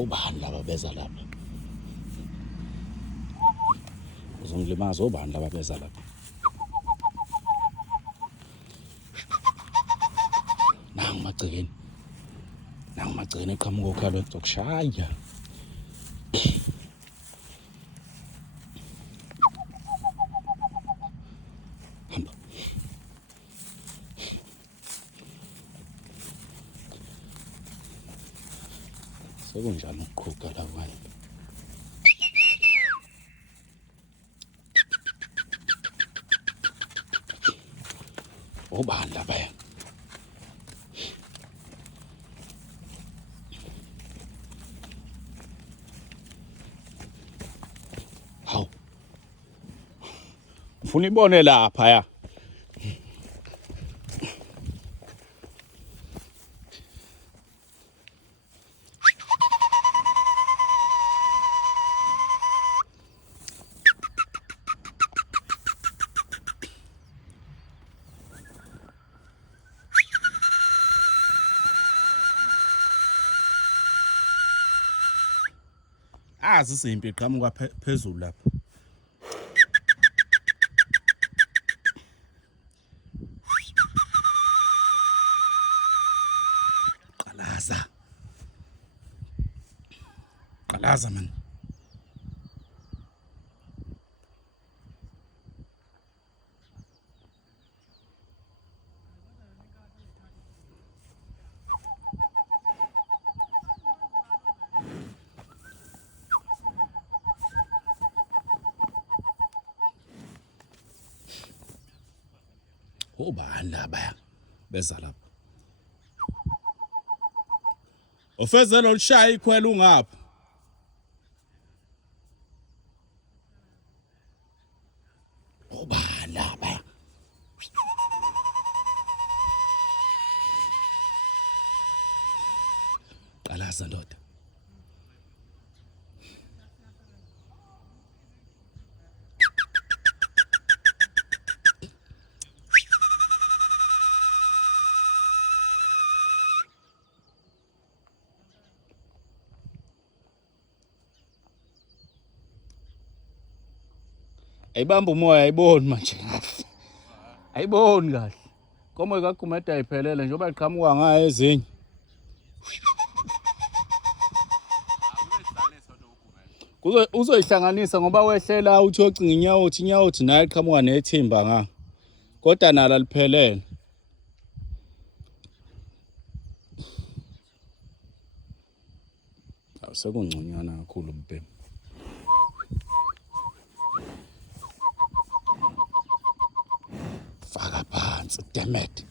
Obani laba beza lapha? Uzongilimaza obani laba beza lapha? Nangu magcikeni eqhamuka okhalwe kuzokushaya. Hamba. Sekunjani ukuqhuqa la kwani? Obani labaya? Hawu. Ufuna ibone lapha ya. Azizimpi iqhamuka phezulu lapha. Qalaza man. Obani labaya beza lapha? Ofezelo olishaya ikhwela ungapha. Obani labaya? Qalaza ndoda. Ayibamba umoya ayiboni manje kahle. Ayiboni kahle. Komoya kaGumede ayiphelele njengoba iqhamuka ngayo ezinye. Uzoyihlanganisa ngoba wehlela uthi yocinga inyawo naye iqhamuka nethimba nga. Kodwa nalo aliphelele. Awusekungconywana kakhulu mbhemu. Faka phansi, damn it.